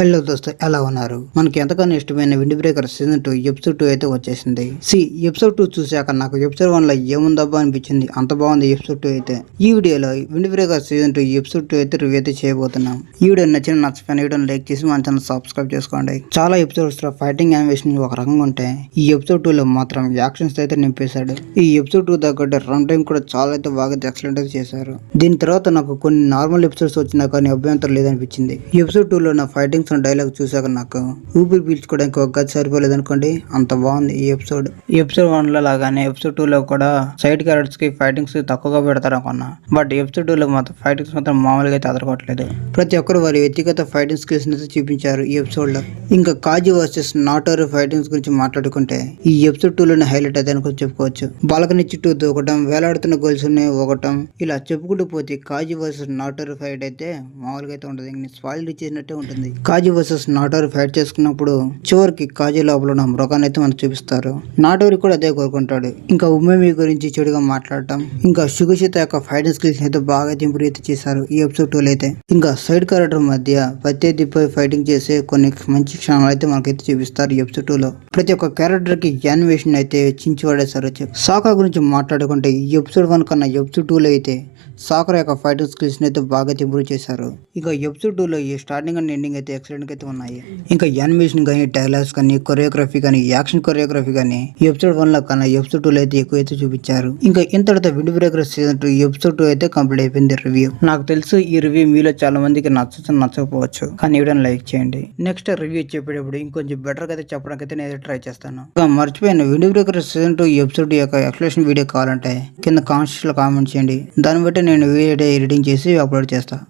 Hello దోస్తు, ఎలా ఉన్నారు? మనకి ఎంతగానో ఇష్టమైన విండ్ బ్రేకర్ సీజన్ 2 ఎపిసోడ్ 2 అయితే వచ్చేసింది. ఎపిసోడ్ 2 చూసాక నాకు ఎపిసోడ్ 1 లో ఏముందబ్బా అనిపించింది. అంత బాగుంది ఎపిసోడ్ 2 అయితే. ఈ వీడియోలో విండ్ బ్రేకర్ సీజన్ 2 ఎపిసోడ్ 2 అయితే రివ్యూ అయితే చేయబోతున్నాం. ఈ వీడియో నచ్చని వీడియోని లైక్ చేసి మన ఛానల్ సబ్స్క్రైబ్ చేసుకోండి. చాలా ఎపిసోడ్స్ లో ఫైటింగ్ యానిమేషన్ ఒక రకంగా ఉంటే ఈ ఎపిసోడ్ 2 లో మాత్రం యాక్షన్స్ అయితే నింపేశాడు. ఈ ఎపిసోడ్ 2 తగ్గట్టు రన్ టైం కూడా చాలా అయితే బాగా ఎక్సలెంట్ గా చేశారు. దీని తర్వాత నాకు కొన్ని నార్మల్ ఎపిసోడ్స్ వచ్చినా కానీ అభ్యంతరం లేదనిపించింది. ఈ ఎపిసోడ్ 2 లో నా ఫైటింగ్స్ డైలాగ్ చూసాక నాకు ఊపిరి పీల్చుకోవడానికి ఒక గది సరిపోలేదు అనుకోండి, అంత బాగుంది ఈ ఎపిసోడ్. ఎపిసోడ్ 1 లో లాగానే ఎపిసోడ్ 2 లో కూడా సైడ్ క్యారెక్టర్స్ కి ఫైటింగ్స్ తక్కువగా పెడతారు అనుకున్నా. బట్ ఎపిసోడ్ 2 లో మాత్రం ఫైటింగ్స్ మాత్రం మామూలుగా అయితే అదరగొట్టలేదు. ప్రతి ఒక్కరు వారి వ్యక్తిగత ఫైటింగ్ స్కిల్స్ అయితే చూపించారు ఈ ఎపిసోడ్ లో. ఇంకా కాజీ వర్సెస్ నాటోరు ఫైటింగ్స్ గురించి మాట్లాడుకుంటే ఈ ఎపిసోడ్ 2 లోనే హైలైట్ అయితే అనుకో చెప్పుకోవచ్చు. బాలకని చుట్టూ దూకటం, వేలాడుతున్న గోల్స్ ఒకటం, ఇలా చెప్పుకుంటూ పోతే కాజీ వర్సెస్ నాటోరు ఫైట్ అయితే మామూలుగా అయితే ఉంటుంది. స్పాయిల్ చేసినట్టే ఉంటుంది. కాజీ వర్సెస్ నాటోరు ఫైట్ చేసుకున్నప్పుడు చివరికి కాజీ లోపల ఉన్న మృగాన్ని అయితే మనకు చూపిస్తారు. నాటోరి కూడా అదే కోరుకుంటాడు. ఇంకా ఉమ్మేమి గురించి చెడుగా మాట్లాడటం, ఇంకా సుగుషిత యొక్క ఫైటింగ్ స్కిల్స్ అయితే బాగా ఇంప్రూవ్ అయితే చేశారు ఈ ఎపిసోడ్ 2 లో అయితే. ఇంకా సైడ్ క్యారెక్టర్ మధ్య ప్రత్యర్థిపై ఫైటింగ్ చేసే కొన్ని మంచి క్షణాలు అయితే మనకైతే చూపిస్తారు ఈ ఎపిసోడ్ 2 లో. ప్రతి ఒక్క క్యారెక్టర్ కి యానిమేషన్ అయితే చించి పడేశారు. సాకా గురించి మాట్లాడుకుంటే ఈ ఎపిసోడ్ 1 కన్నా ఎపిసోడ్ 2 లో అయితే సాకర్ యొక్క ఫైటింగ్ స్కిల్స్ అయితే బాగా ఇంప్రూవ్ చేశారు. ఇంకా ఎపిసోడ్ 2 లో ఈ స్టార్టింగ్ అండ్ ఎండింగ్ అయితే ఎక్సలెంట్ అయితే ఉన్నాయి. ఇంకా యానిమేషన్ కానీ, డైలాగ్స్ కానీ, కొరియోగ్రఫీ కానీ, యాక్షన్ కొరియోగ్రఫీ కానీ ఎపిసోడ్ 1 లో కన్నా ఎపిసోడ్ 2 లో అయితే ఎక్కువ అయితే చూపించారు. ఇంకా ఇంతటితో విండ్ బ్రేకర్ సీజన్ 2 ఎపిసోడ్ 2 అయితే కంప్లీట్ అయిపోయింది రివ్యూ. నాకు తెలుసు ఈ రివ్యూ మీలో చాలా మందికి నచ్చకపోవచ్చు, కానీ వీడియోని లైక్ చేయండి. నెక్స్ట్ రివ్యూ చెప్పేటప్పుడు ఇంకొంచెం బెటర్ గా అయితే చెప్పడానికి అయితే నేను ట్రై చేస్తాను. ఇంకా మర్చిపోయాను, విండ్ బ్రేకర్ సీజన్ 2 ఎపిసోడ్ యొక్క ఎక్స్ప్లెనేషన్ వీడియో కావాలంటే కింద కామెంట్స్ లో కామెంట్ చేయండి. దాన్ని బట్టి నేను వీడియో ఎడిటింగ్ చేసి అప్లోడ్ చేస్తాను.